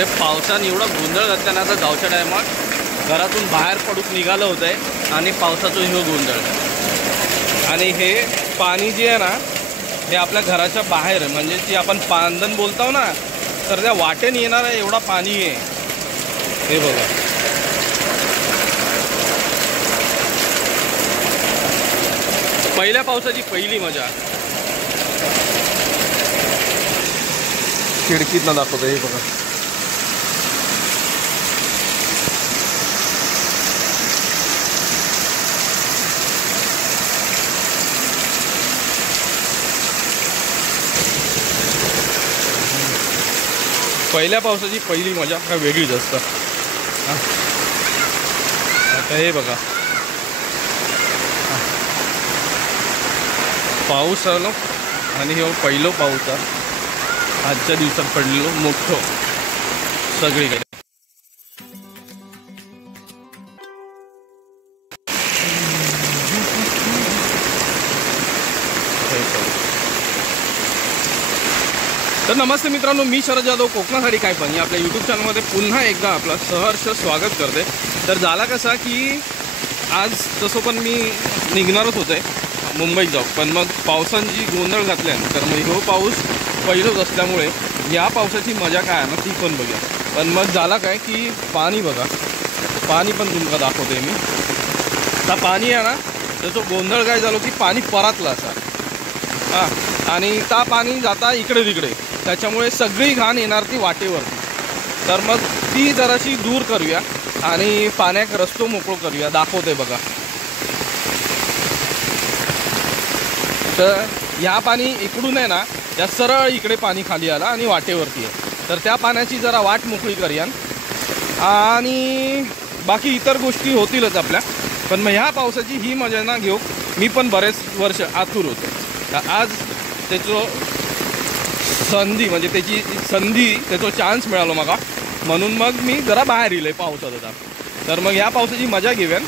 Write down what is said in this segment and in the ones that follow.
अरे पावसाने एवढा गोंधळ घातला ना, आता गावच्या टायमात घरातून बाहेर पडून निघालं होतं आहे आणि पावसाचा ह्यो गोंधळ. आणि हे पाणी जे आहे ना, हे आपल्या घराच्या बाहेर म्हणजे जी आपण पांदन बोलतो ना, तर त्या वाटेने येणार आहे एवढा पाणी आहे. हे बघा, पहिल्या पावसाची पहिली मजा. खिडकीतनं दाखवतो हे बघा. पहिल्या पावसाची पहिली मजा काय वेगळीच असतं. आता हे बघा, पाऊस आलो आणि हे पहिलं पाऊस आजच्या दिवसात पडलेलो मोठं सगळीकडे. तर नमस्ते मित्रांनो, मी शरद जाधव, कोकणासाठी काय पण या आपल्या यूट्यूब चॅनलमध्ये पुन्हा एकदा आपलं सहर्ष स्वागत करते. तर झाला कसा की आज तसं पण मी निघणारच होते मुंबईत जाऊ, पण मग पावसांची गोंधळ घातल्यानं तर मग हो पाऊस पहिलंच असल्यामुळे या पावसाची मजा काय आहे ना ती पण बघूया. पण मग झाला काय की पाणी बघा, पाणी पण तुमका दाखवते मी. आता पाणी आहे ना, त्याचं गोंधळ काय झालो की पाणी परातलं असा आणि त्या पाणी जाता इकडे तिकडे, त्याच्यामुळे सगळी घाण येणार ती वाटेवरती. तर मग ती जराशी दूर करूया आणि पाण्याक रस्तो मोकळो करूया. दाखवते बघा. तर ह्या पाणी इकडून आहे ना, या सरळ इकडे पाणी खाली आला आणि वाटेवरती आहे. तर त्या पाण्याची जरा वाट मोकळी करूया आणि बाकी इतर गोष्टी होतीलच आपल्या. पण मग ह्या पावसाची ही मजा ना घेऊ मी पण बरेच वर्ष आतुर होतो. आज त्याचं त्याचा चान्स मिळाला मला, म्हणून मग मी जरा बाहेर येईल पावसात होता. तर मग ह्या पावसाची मजा घेऊया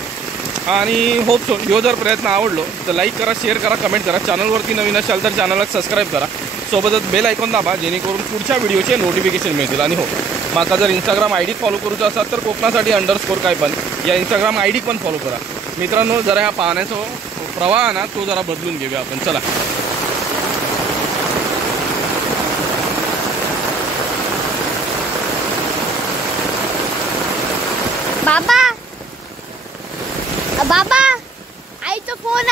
आणि होप सो ह्यो जर प्रयत्न आवडलो तर लाईक करा, शेअर करा, कमेंट करा. चॅनलवरती नवीन असाल तर चॅनलला सबस्क्राईब करा, सोबतच बेल आयकॉन दाबा जेणेकरून पुढच्या व्हिडिओचे नोटिफिकेशन मिळतील. आणि हो, माका जर इंस्टाग्राम आय डी फॉलो करूचा असाल तर कोकणासाठी_ काय पण या इंस्टाग्राम आय डी पण फॉलो करा. मित्रांनो, जरा ह्या पाण्याचा प्रवाह ना तो जरा बदलून घेऊया आपण. चला. बाबा बाबा, आईचा फोन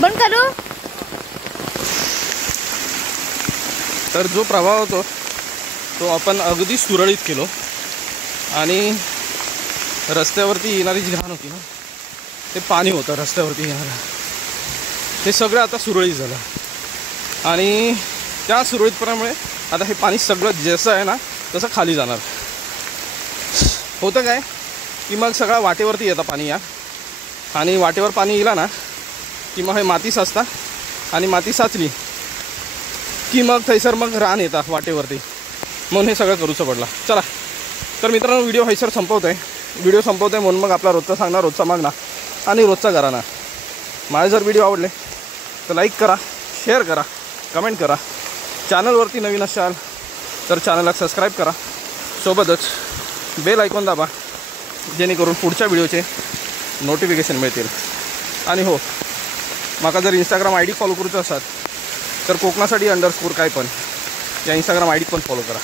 बंद करू. तर जो प्रवाह होतो तो आपण अगदी सुरळीत केलो आणि रस्त्यावरती येणारी जी घाण होती ना ते पाणी होतं रस्त्यावरती येणारं ते सगळं आता सुरळीत झालं आणि त्या सुरळीतपणामुळे आता हे पाणी सगळं जसं आहे ना तसं खाली जाणार. होतं काय की मग सगळं वाटेवरती येतं पाणी या आणि वाटेवर पाणी येईल ना की मग हे माती साचता आणि माती साचली की मग थैसर मग रान येतात वाटेवरती म्हणून हे सगळं करूचं पडला. चला तर मित्रांनो व्हिडिओ हैसर संपवतो आहे. व्हिडिओ संपवतो आहे म्हणून मग आपला रोजचा सांगणार रोजचा मागणार आणि रोजचा घराणा. माझे जर व्हिडिओ आवडले तर लाईक करा, शेअर करा, कमेंट करा. चॅनलवरती नवीन असाल तर चॅनलला सबस्क्राईब करा. सोबतच बेल आयकॉन दाबा जेणेकरून पुढच्या व्हिडिओचे नोटिफिकेशन मिळतील. आणि हो माका जर इंस्टाग्राम आय डी फॉलो करूचं असाल तर कोकणासाठी _ काय पण या इंस्टाग्राम आय डी पण फॉलो करा.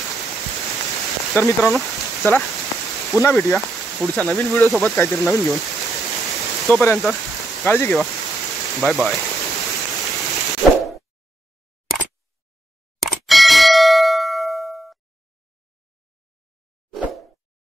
तर मित्रांनो चला पुन्हा भेटूया पुढच्या नवीन व्हिडिओसोबत काहीतरी नवीन घेऊन. तोपर्यंत काळजी घ्या. Bye bye.